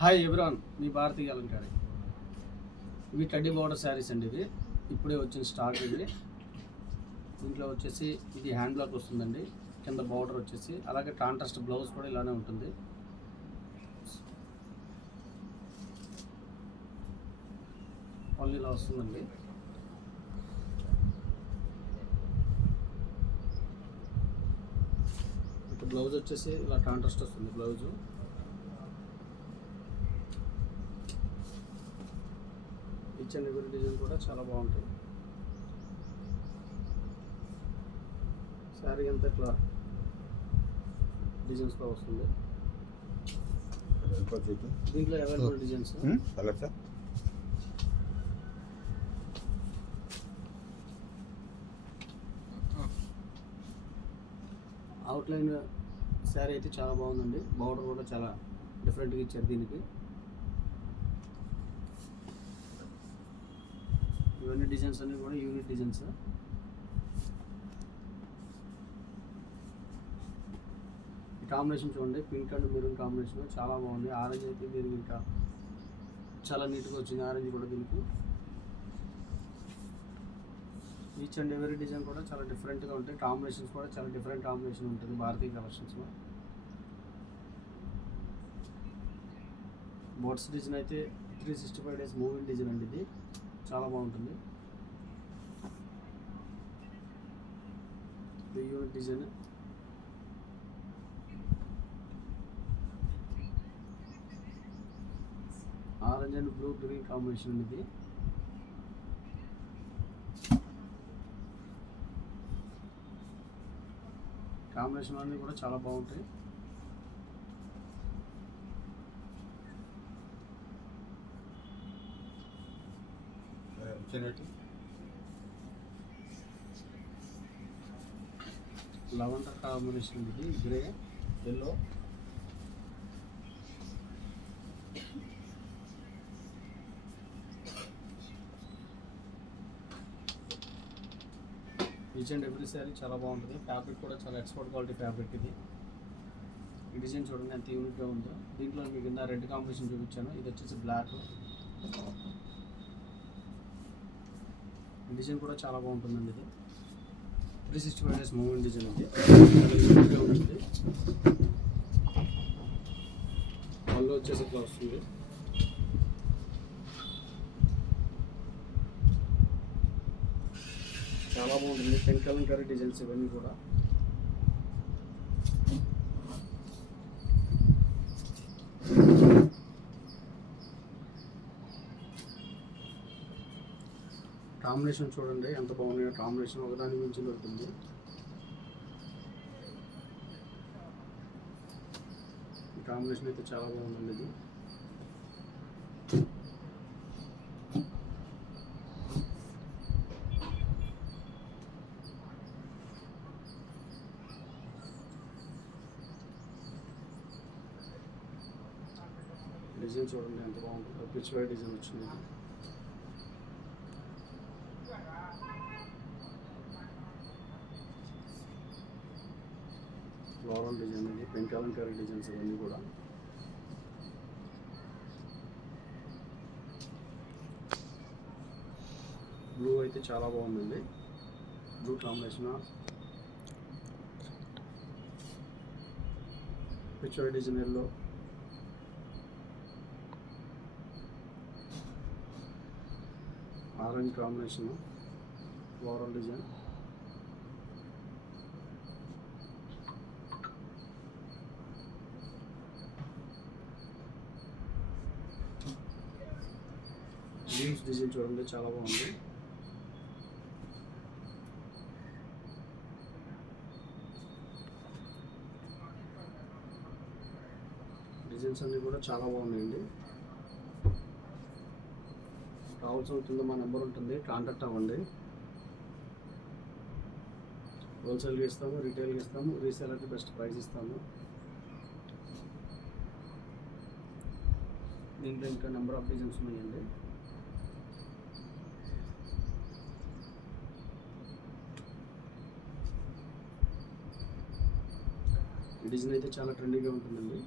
Hi everyone, మీ భారతీయ అలంకారి. ఇవి teddy border saris అండి. ఇది ఇప్పుడే వచ్చిన స్టాక్. ఇది దీంట్లో వచ్చేసి ఇది హ్యాండ్ బ్లాక్ వస్తుందండి. కింద బార్డర్ వచ్చేసి అలాగే కాంట్రాస్ట్ బ్లౌజ్ కూడా ఇలానే ఉంటుంది. పళ్ళు ఇలా వస్తుందండి. ఇప్పుడు బ్లౌజ్ వచ్చేసి ఇలా కాంట్రాస్ట్ వస్తుంది blouse. Each and every design కూడా చాలా బాగుంటాయి. శారీ అంతా ఇట్లా డిజైన్స్లో వస్తుంది. దీంట్లో అవైలబుల్ డిజైన్స్ అవుట్లైన్ శారీ అయితే చాలా బాగుందండి. బార్డర్ కూడా చాలా డిఫరెంట్గా ఇచ్చారు దీనికి. ఇవన్నీ డిజైన్స్ అన్నీ కూడా యూనిక్ డిజైన్స్. ఈ కాంబినేషన్ చూడండి, పింక్ అండ్ మెరూన్ కాంబినేషన్ చాలా బాగుంది. ఆరెంజ్ అయితే దీనికి ఇంకా చాలా నీట్గా వచ్చింది. ఆరెంజ్ కూడా దీనికి. ఈచ్ అండ్ ఎవరీ డిజైన్ కూడా చాలా డిఫరెంట్గా ఉంటాయి. కాంబినేషన్స్ కూడా చాలా డిఫరెంట్ కాంబినేషన్ ఉంటుంది భారతీయ కలెక్షన్స్లో. బోట్స్ డిజైన్ అయితే 365 days మూవింగ్ డిజైన్ అండి. ఇది చాలా బాగుంటుంది. ఇది unique design. Orange and blue green combination ఇది. కాంబినేషన్ అన్నీ కూడా చాలా బాగుంటాయి. లెవెండర్ కాంబినేషన్ ఇది, grey yellow. Each and every sari చాలా బాగుంటుంది. ఫ్యాబ్రిక్ కూడా చాలా ఎక్స్పోర్ట్ క్వాలిటీ ఫ్యాబ్రిక్ ఇది. ఈ డిజైన్ చూడండి ఎంత యూనిక్గా ఉందో. దీంట్లో మీకు కింద రెడ్ కాంబినేషన్ చూపించాను. ఇది వచ్చేసి బ్లాక్. డిజైన్ కూడా చాలా బాగుంటుందండి. ఇది 365 days మూవింగ్ డిజైన్ ఉంది. ఉంటుంది. పళ్ళు వచ్చేసి ఇట్లా వస్తుంది. చాలా బాగుంటుంది. పెన్ కలంకారీ డిజైన్స్ ఇవన్నీ కూడా. కాంబినేషన్ చూడండి ఎంత బాగున్నాయో. కాంబినేషన్ ఒకదాని మించి ఉంటుంది. ఈ కాంబినేషన్ అయితే చాలా బాగుందండి. ఇది డిజైన్ చూడండి ఎంత బాగుంటుంది. పిచ్ వై డిజైన్ వచ్చింది. ఫ్లోరల్ డిజైన్ ఇది. పెన్ కలంకారీ డిజైన్స్ ఇవన్నీ కూడా. బ్లూ అయితే చాలా బాగుందండి. Blue combination. Picture design yellow. Orange combination. Floral design. Leaves design చూడండి చాలా బాగుంది. డిజైన్స్ అన్నీ కూడా చాలా బాగున్నాయండి. కావాల్సి ఉంటుందో మా నెంబర్ ఉంటుంది, కాంటాక్ట్ అవ్వండి. హోల్సేల్గా ఇస్తాము, రీటైల్గా ఇస్తాము, రీసేలర్కి బెస్ట్ ప్రైస్ ఇస్తాము. దీంట్లో ఇంకా నెంబర్ ఆఫ్ డిజైన్స్ ఉన్నాయండి. ఈ డిజైన్ అయితే చాలా ట్రెండీగా ఉంటుందండి.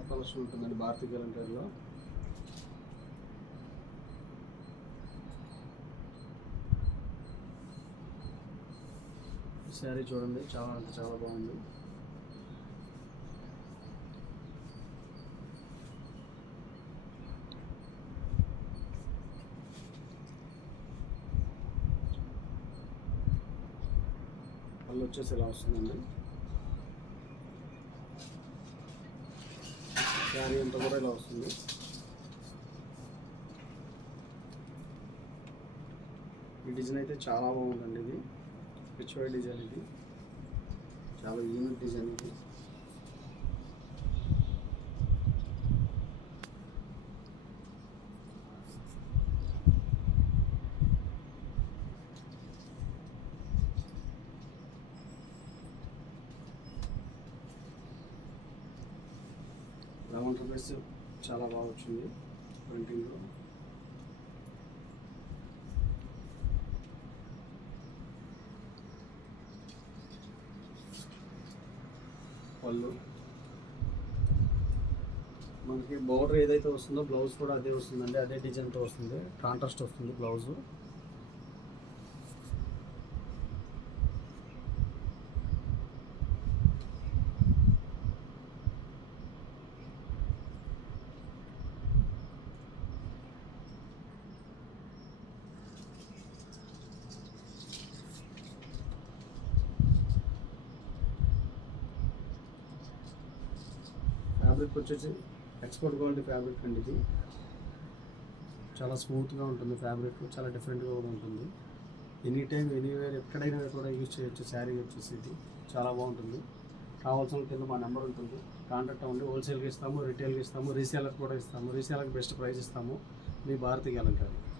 వర్క్ కలెక్షన్ ఉంటుందండి భారతీ గ్యాలంటీలో. ఈ శారీ చూడండి, చాలా అంటే చాలా బాగుంది. పళ్ళు వచ్చేసి ఇలా వస్తుందండి. శారీ అంతా కూడా ఇలా వస్తుంది. ఈ డిజైన్ అయితే చాలా బాగుందండి. ఇది పిచ్వై డిజైన్, ఇది చాలా యూనిక్ డిజైన్. ఇది రౌండ్ డ్రెస్ చాలా బాగా వచ్చింది ప్రింటింగ్లో. పళ్ళు మనకి బోర్డర్ ఏదైతే వస్తుందో బ్లౌజ్ కూడా అదే వస్తుందండి, అదే డిజైన్తో వస్తుంది. కాంట్రాస్ట్ వస్తుంది బ్లౌజు. ఫ్యాబ్రిక్ వచ్చేసి ఎక్స్పోర్ట్ క్వాలిటీ ఫ్యాబ్రిక్ అండి. ఇది చాలా స్మూత్గా ఉంటుంది ఫ్యాబ్రిక్, చాలా డిఫరెంట్గా కూడా ఉంటుంది. ఎనీ టైం ఎనీవేర్ ఎక్కడైనా కూడా యూజ్ చేయొచ్చు. శారీ వచ్చేసి ఇది చాలా బాగుంటుంది. కావాల్సిన కింద మా నెంబర్ ఉంటుంది, కాంటాక్ట్ అవ్వండి. హోల్సేల్కి ఇస్తాము, రిటైల్కి ఇస్తాము, రీసేలర్కి కూడా ఇస్తాము. రీసేలర్కి బెస్ట్ ప్రైస్ ఇస్తాము. మీ భారతీ గ్యాలంటీ.